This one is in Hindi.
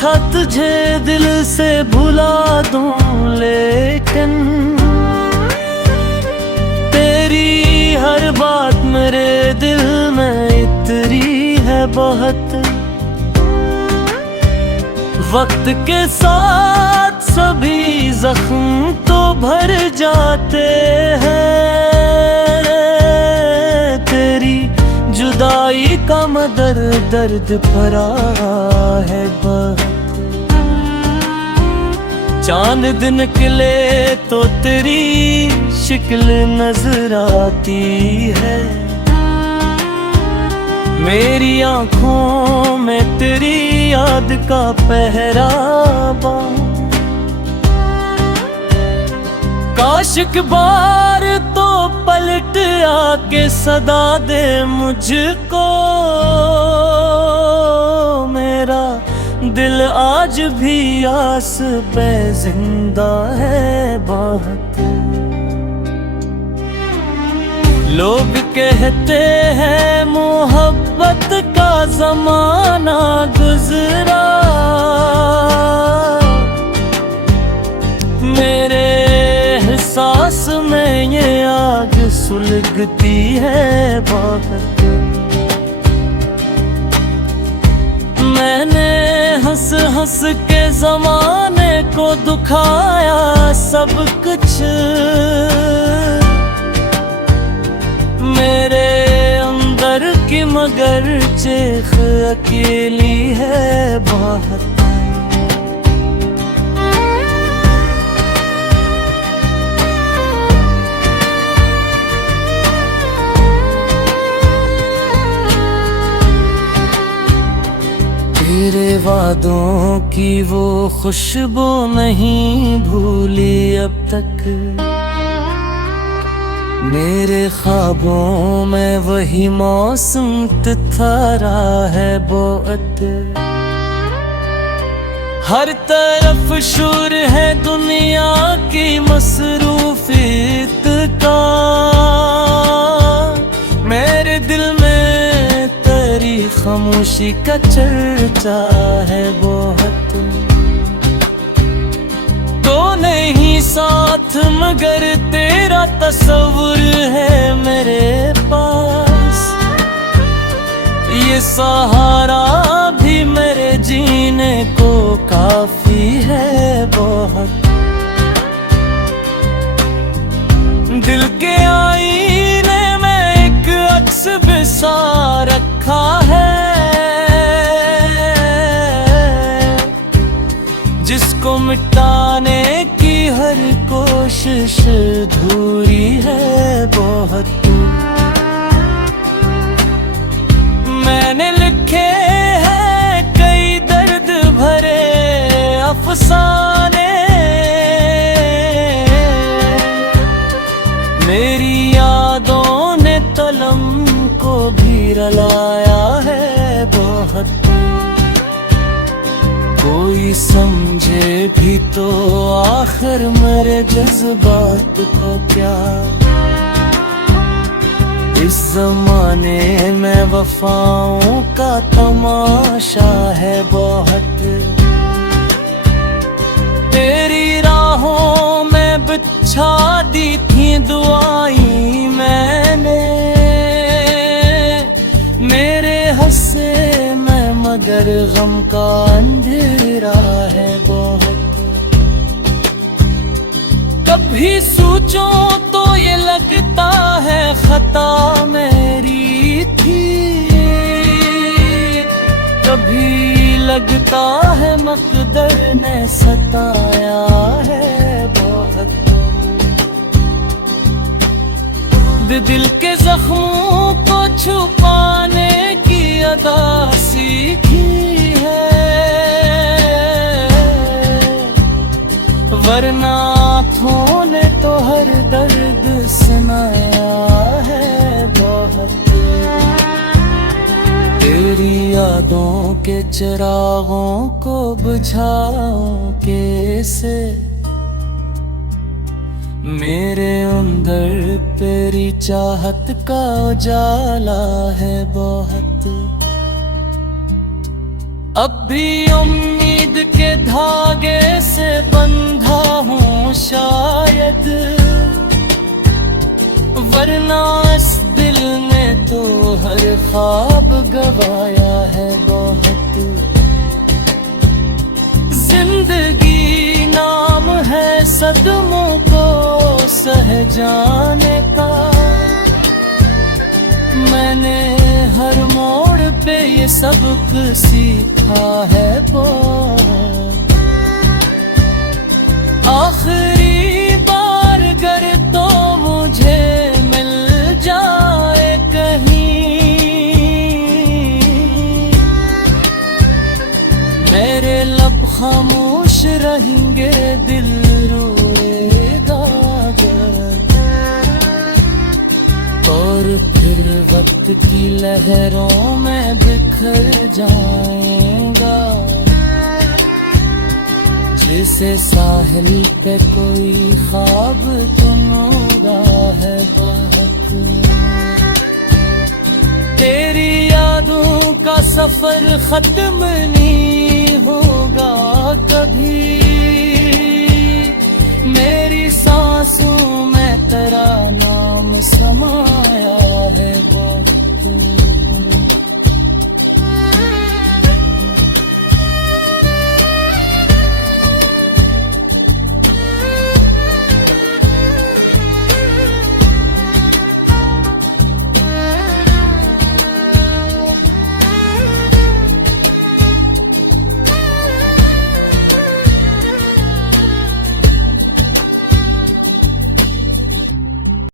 था तुझे दिल से भुला दूं, लेकिन तेरी हर बात मेरे दिल में इतरी है बहुत। वक्त के साथ सभी जख्म तो भर जाते हैं, तेरी जुदाई का मदर दर्द भरा है बहुत। चांद दिन निकले तो तेरी शक्ल नजर आती है, मेरी आँखों में तेरी याद का पहरावा। काश एक बार तो पलट आके सदा दे मुझको, मेरा दिल आज भी आस पे जिंदा है बहुत। लोग कहते हैं मोहब्बत का जमाना गुजरा, मेरे एहसास में ये आग सुलगती है बहुत। मैंने हंस हंस के जमाने को दुखाया सब कुछ, मेरे अंदर की मगर चीख अकेली है बहुत। तेरे वादों की वो खुशबू नहीं भूली अब तक, मेरे ख्वाबों में वही मौसम तिथारा है बहुत। हर तरफ शोर है दुनिया की मसरूफियत का, मेरे दिल में तेरी खामोशी का चर्चा है बहुत। तो नहीं साथ मगर तेरा तस्वुर है मेरे पास, ये सहारा भी मेरे जीने को काफी है बहुत। दिल के आईने में एक अक्स बिसा रखा है, जिसको मिटाने की हर कोशिश अधूरी है बहुत। मैंने लिखे हैं कई दर्द भरे अफसाने, मेरी यादों ने कलम को भी रलाया है बहुत। कोई समझे भी तो आखिर मेरे जज्बात को क्या, इस जमाने में वफाओं का तमाशा है बहुत। तेरी राहों में बिछा दी थी दुआई मैंने, मेरे हंसे में मगर गम का अंधेरा है बहुत। कभी सोचो तो ये लगता है खता मेरी थी, कभी लगता है मकदर ने सताया है बहुत। दिल के जख्मों को छुपाने की अदा सीखी है, वरना आँखों ने तो हर दर्द सुनाया है बहुत। तेरी यादों के चिरागों को बुझाऊं कैसे, मेरे अंदर तेरी चाहत का उजाला है बहुत। अब भी उम्मीद के धागे से बंधा हूँ शायद, वरना इस दिल ने तो हर ख्वाब गवाया है बहुत। जिंदगी नाम है सदमों को सह जाने का, मैंने हर मोड़ पे ये सबक सीखा है बहुत। आखिरी बार गर तो मुझे मिल जाए कहीं, मेरे लब खामोश रहेंगे दिल रोएगा और फिर वक्त की लहरों में बिखर जाएगा। जैसे साहिल पे कोई ख्वाब बुनूंगा है बहुत। तेरी यादों का सफर खत्म नहीं होगा कभी, मेरी सांसों में तेरा नाम समाया